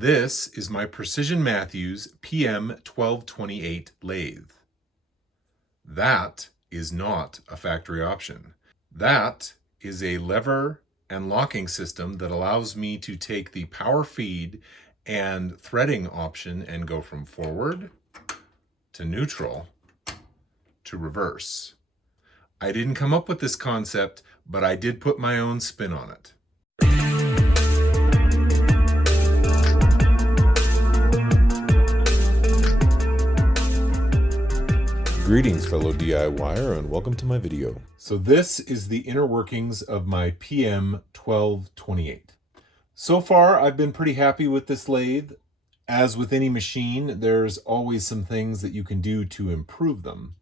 This is my Precision Matthews PM 1228 lathe. That is not a factory option. That is a lever and locking system that allows me to take the power feed and threading option and go from forward to neutral to reverse. I didn't come up with this concept, but I did put my own spin on it. Greetings, fellow DIYer, and welcome to my video. So this is the inner workings of my PM 1228. So far, I've been pretty happy with this lathe. As with any machine, there's always some things that you can do to improve them.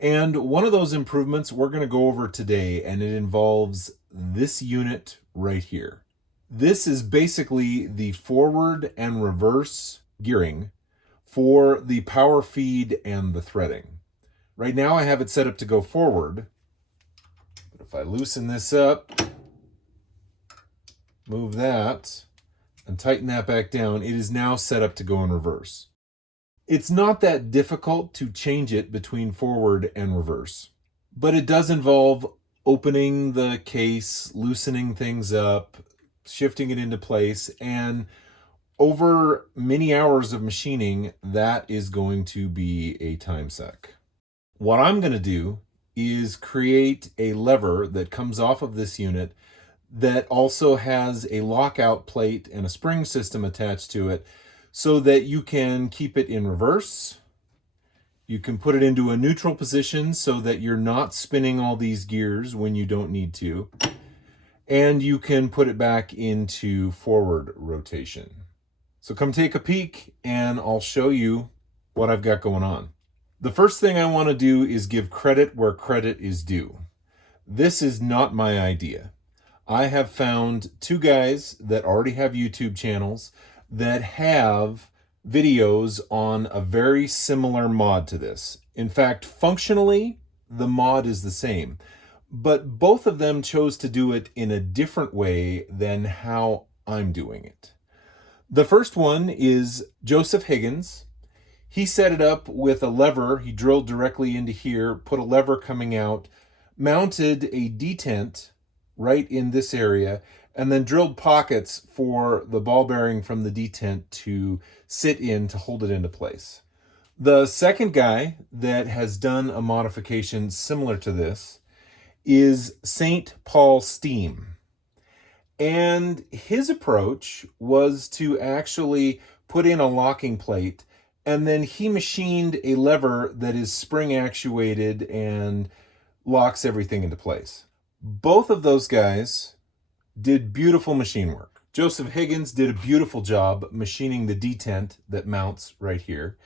And one of those improvements we're going to go over today, and it involves this unit right here. This is basically the forward and reverse gearing for the power feed and the threading. Right now I have it set up to go forward, but if I loosen this up, move that, and tighten that back down, it is now set up to go in reverse. It's not that difficult to change it between forward and reverse, but it does involve opening the case, loosening things up, shifting it into place, and over many hours of machining, that is going to be a time suck. What I'm going to do is create a lever that comes off of this unit that also has a lockout plate and a spring system attached to it so that you can keep it in reverse. You can put it into a neutral position so that you're not spinning all these gears when you don't need to. And you can put it back into forward rotation. So come take a peek and I'll show you what I've got going on. The first thing I want to do is give credit where credit is due. This is not my idea. I have found two guys that already have YouTube channels that have videos on a very similar mod to this. In fact, functionally, the mod is the same, but both of them chose to do it in a different way than how I'm doing it. The first one is Joseph Higgins. He set it up with a lever. He drilled directly into here, put a lever coming out, mounted a detent right in this area, and then drilled pockets for the ball bearing from the detent to sit in to hold it into place. The second guy that has done a modification similar to this is St. Paul Steam. And his approach was to actually put in a locking plate, and then he machined a lever that is spring actuated and locks everything into place. Both of those guys did beautiful machine work. Joseph Higgins did a beautiful job machining the detent that mounts right here.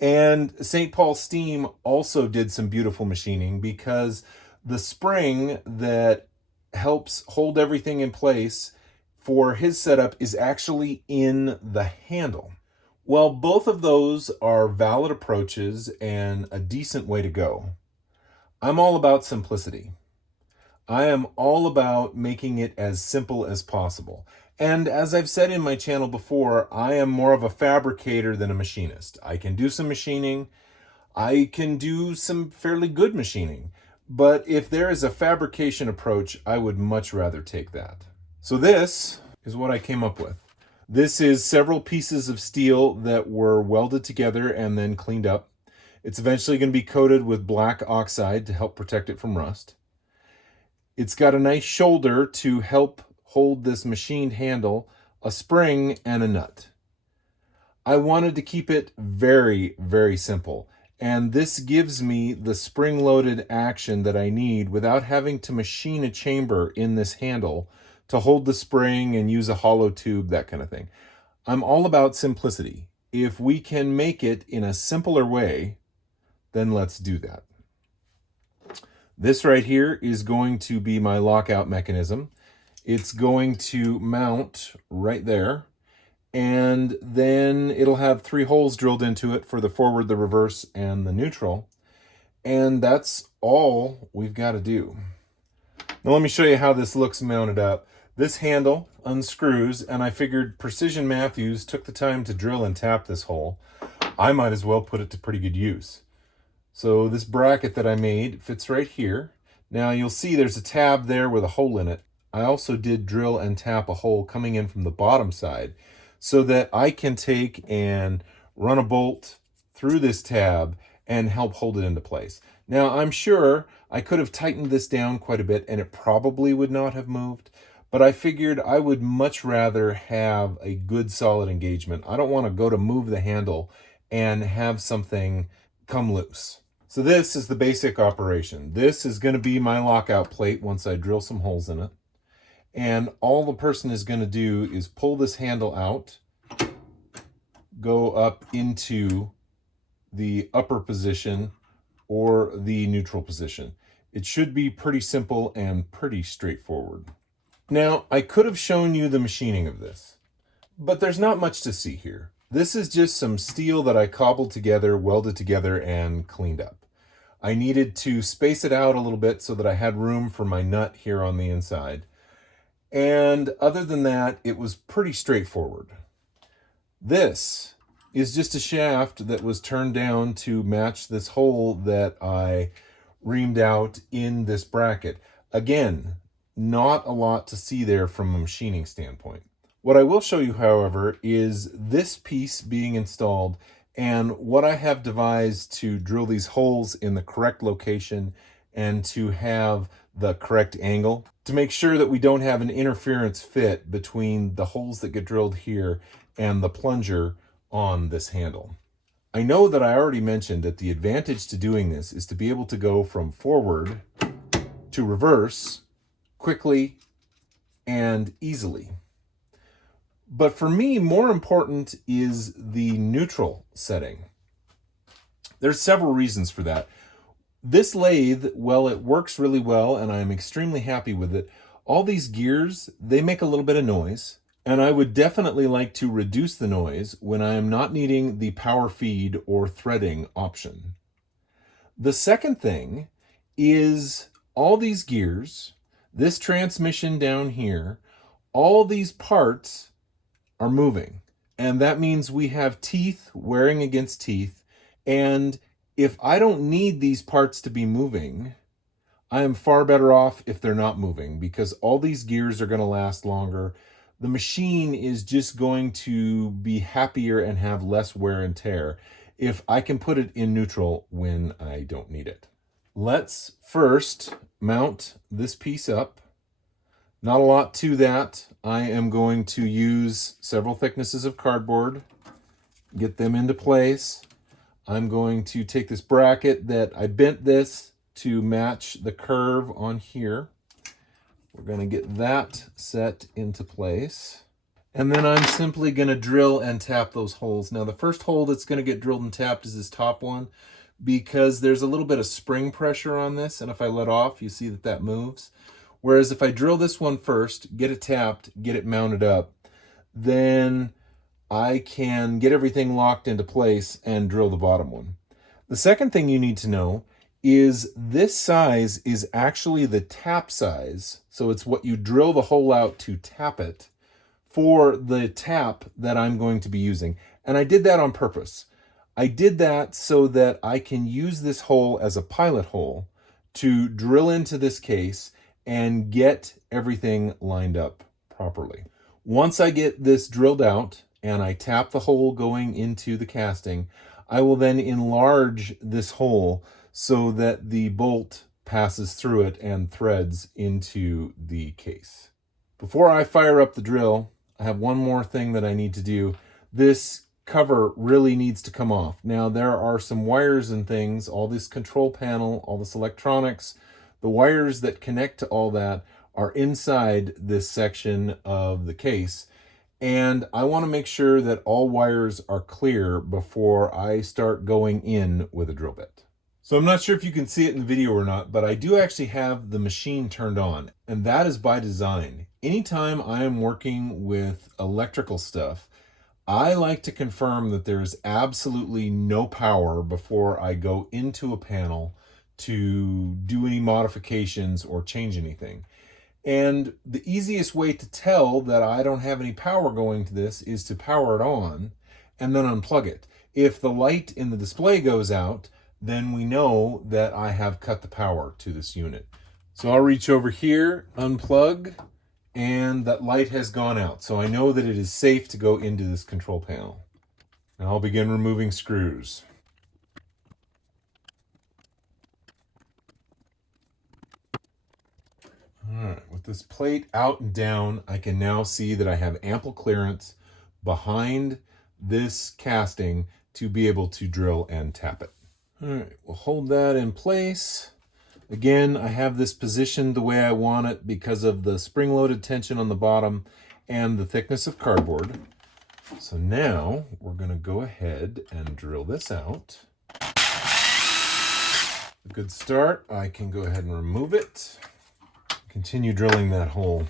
And St. Paul Steam also did some beautiful machining because the spring that helps hold everything in place for his setup is actually in the handle. Well, both of those are valid approaches and a decent way to go. I'm all about simplicity. I am all about making it as simple as possible. And as I've said in my channel before, I am more of a fabricator than a machinist. I can do some machining. I can do some fairly good machining. But if there is a fabrication approach, I would much rather take that. So this is what I came up with. This is several pieces of steel that were welded together and then cleaned up. It's eventually going to be coated with black oxide to help protect it from rust. It's got a nice shoulder to help hold this machined handle, a spring, and a nut. I wanted to keep it very, very simple, and this gives me the spring-loaded action that I need without having to machine a chamber in this handle to hold the spring and use a hollow tube, that kind of thing. I'm all about simplicity. If we can make it in a simpler way, then let's do that. This right here is going to be my lockout mechanism. It's going to mount right there, and then it'll have 3 holes drilled into it for the forward, the reverse, and the neutral. And that's all we've got to do. Now let me show you how this looks mounted up. This handle unscrews, and I figured Precision Matthews took the time to drill and tap this hole. I might as well put it to pretty good use. So this bracket that I made fits right here. Now you'll see there's a tab there with a hole in it. I also did drill and tap a hole coming in from the bottom side so that I can take and run a bolt through this tab and help hold it into place. Now I'm sure I could have tightened this down quite a bit and it probably would not have moved, but I figured I would much rather have a good solid engagement. I don't want to go to move the handle and have something come loose. So this is the basic operation. This is going to be my lockout plate once I drill some holes in it. And all the person is going to do is pull this handle out, go up into the upper position or the neutral position. It should be pretty simple and pretty straightforward. Now, I could have shown you the machining of this, but there's not much to see here. This is just some steel that I cobbled together, welded together, and cleaned up. I needed to space it out a little bit so that I had room for my nut here on the inside. And other than that, it was pretty straightforward. This is just a shaft that was turned down to match this hole that I reamed out in this bracket. Again, not a lot to see there from a machining standpoint. What I will show you, however, is this piece being installed and what I have devised to drill these holes in the correct location and to have the correct angle to make sure that we don't have an interference fit between the holes that get drilled here and the plunger on this handle. I know that I already mentioned that the advantage to doing this is to be able to go from forward to reverse quickly and easily. But for me, more important is the neutral setting. There's several reasons for that. This lathe, well, it works really well and I'm extremely happy with it. All these gears, they make a little bit of noise, and I would definitely like to reduce the noise when I am not needing the power feed or threading option. The second thing is all these gears, this transmission down here, all these parts are moving. And that means we have teeth wearing against teeth. And if I don't need these parts to be moving, I am far better off if they're not moving because all these gears are going to last longer. The machine is just going to be happier and have less wear and tear if I can put it in neutral when I don't need it. Let's first mount this piece up. Not a lot to that. I am going to use several thicknesses of cardboard, get them into place. I'm going to take this bracket that I bent this to match the curve on here. We're going to get that set into place. And then I'm simply going to drill and tap those holes. Now the first hole that's going to get drilled and tapped is this top one because there's a little bit of spring pressure on this, and if I let off, you see that that moves. Whereas if I drill this one first, get it tapped, get it mounted up, then I can get everything locked into place and drill the bottom one. The second thing you need to know is this size is actually the tap size. So it's what you drill the hole out to tap it for the tap that I'm going to be using. And I did that on purpose. I did that so that I can use this hole as a pilot hole to drill into this case and get everything lined up properly. Once I get this drilled out and I tap the hole going into the casting, I will then enlarge this hole so that the bolt passes through it and threads into the case. Before I fire up the drill, I have one more thing that I need to do. This cover really needs to come off. Now there are some wires and things, all this control panel, all this electronics, the wires that connect to all that are inside this section of the case. And I want to make sure that all wires are clear before I start going in with a drill bit. So I'm not sure if you can see it in the video or not, but I do actually have the machine turned on, and that is by design. Anytime I am working with electrical stuff, I like to confirm that there is absolutely no power before I go into a panel to do any modifications or change anything. And the easiest way to tell that I don't have any power going to this is to power it on and then unplug it. If the light in the display goes out, then we know that I have cut the power to this unit. So I'll reach over here, unplug, and that light has gone out. So I know that it is safe to go into this control panel. Now I'll begin removing screws. All right, with this plate out and down, I can now see that I have ample clearance behind this casting to be able to drill and tap it. All right, we'll hold that in place. Again, I have this positioned the way I want it because of the spring-loaded tension on the bottom and the thickness of cardboard. So now we're going to go ahead and drill this out. A good start. I can go ahead and remove it. Continue drilling that hole.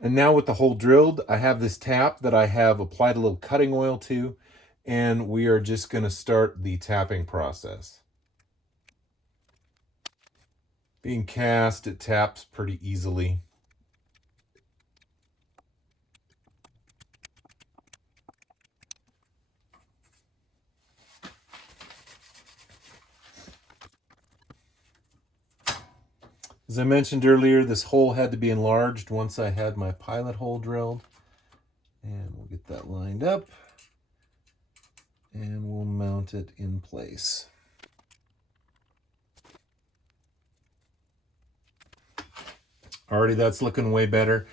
And now with the hole drilled, I have this tap that I have applied a little cutting oil to, and we are just going to start the tapping process. Being cast, it taps pretty easily. As I mentioned earlier, this hole had to be enlarged once I had my pilot hole drilled. And we'll get that lined up. And we'll mount it in place. Already that's looking way better.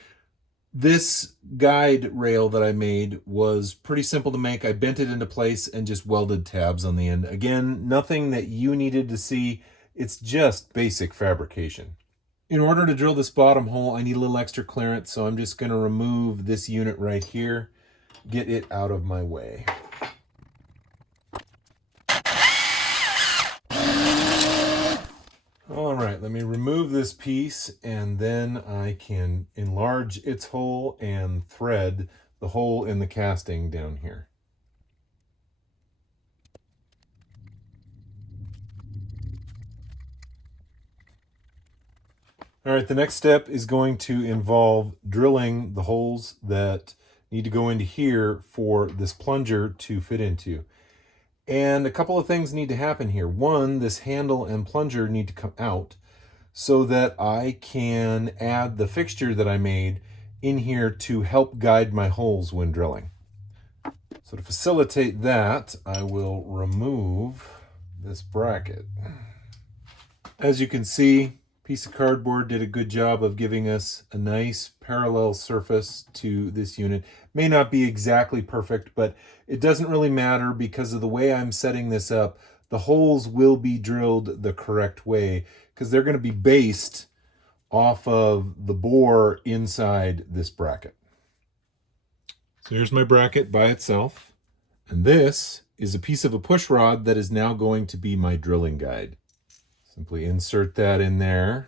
This guide rail that I made was pretty simple to make. I bent it into place and just welded tabs on the end. Again, nothing that you needed to see. It's just basic fabrication. In order to drill this bottom hole, I need a little extra clearance, so I'm just going to remove this unit right here, get it out of my way. All right, let me remove this piece, and then I can enlarge its hole and thread the hole in the casting down here. All right, the next step is going to involve drilling the holes that need to go into here for this plunger to fit into. And a couple of things need to happen here. One, this handle and plunger need to come out so that I can add the fixture that I made in here to help guide my holes when drilling. So to facilitate that, I will remove this bracket. As you can see, piece of cardboard did a good job of giving us a nice parallel surface to this unit. May not be exactly perfect, but it doesn't really matter because of the way I'm setting this up. The holes will be drilled the correct way because they're going to be based off of the bore inside this bracket. So here's my bracket by itself. And this is a piece of a push rod that is now going to be my drilling guide. Simply insert that in there.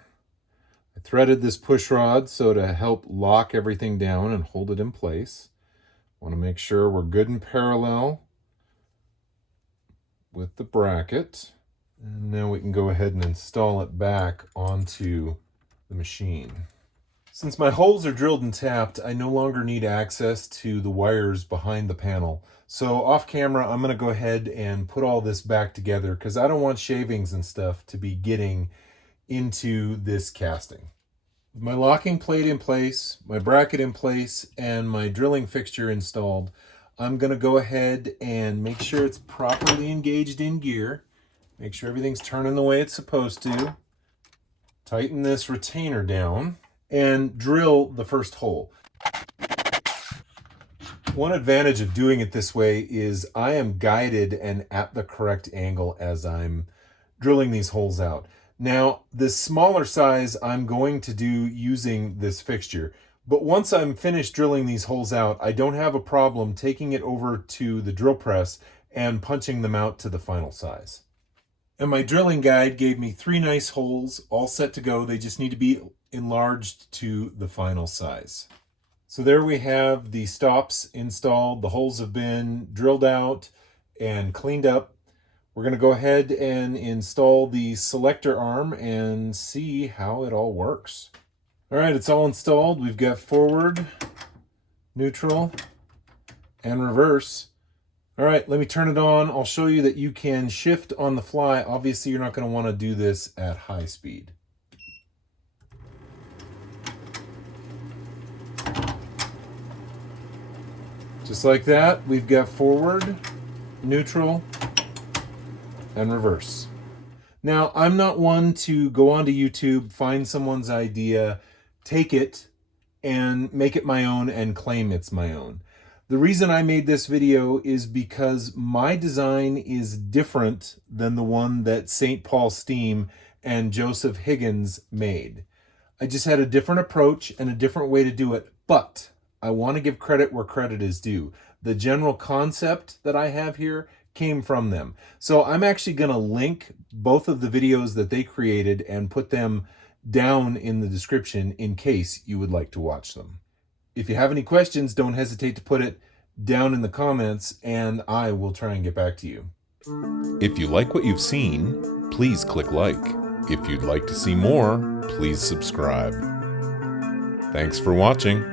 I threaded this push rod so to help lock everything down and hold it in place. Want to make sure we're good and parallel with the bracket. And now we can go ahead and install it back onto the machine. Since my holes are drilled and tapped, I no longer need access to the wires behind the panel. So off camera, I'm going to go ahead and put all this back together because I don't want shavings and stuff to be getting into this casting. With my locking plate in place, my bracket in place, and my drilling fixture installed, I'm going to go ahead and make sure it's properly engaged in gear. Make sure everything's turning the way it's supposed to. Tighten this retainer down and drill the first hole. One advantage of doing it this way is I am guided and at the correct angle as I'm drilling these holes out. Now, this smaller size I'm going to do using this fixture, but once I'm finished drilling these holes out, I don't have a problem taking it over to the drill press and punching them out to the final size. And my drilling guide gave me 3 nice holes all set to go. They just need to be enlarged to the final size. So there we have the stops installed. The holes have been drilled out and cleaned up. We're going to go ahead and install the selector arm and see how it all works. All right, it's all installed. We've got forward, neutral, and reverse. All right, let me turn it on. I'll show you that you can shift on the fly. Obviously, you're not going to want to do this at high speed. Just like that, we've got forward, neutral, and reverse. Now, I'm not one to go onto YouTube, find someone's idea, take it, and make it my own and claim it's my own. The reason I made this video is because my design is different than the one that St. Paul Steam and Joseph Higgins made. I just had a different approach and a different way to do it, but I want to give credit where credit is due. The general concept that I have here came from them. So I'm actually going to link both of the videos that they created and put them down in the description in case you would like to watch them. If you have any questions, don't hesitate to put it down in the comments and I will try and get back to you. If you like what you've seen, please click like. If you'd like to see more, please subscribe. Thanks for watching.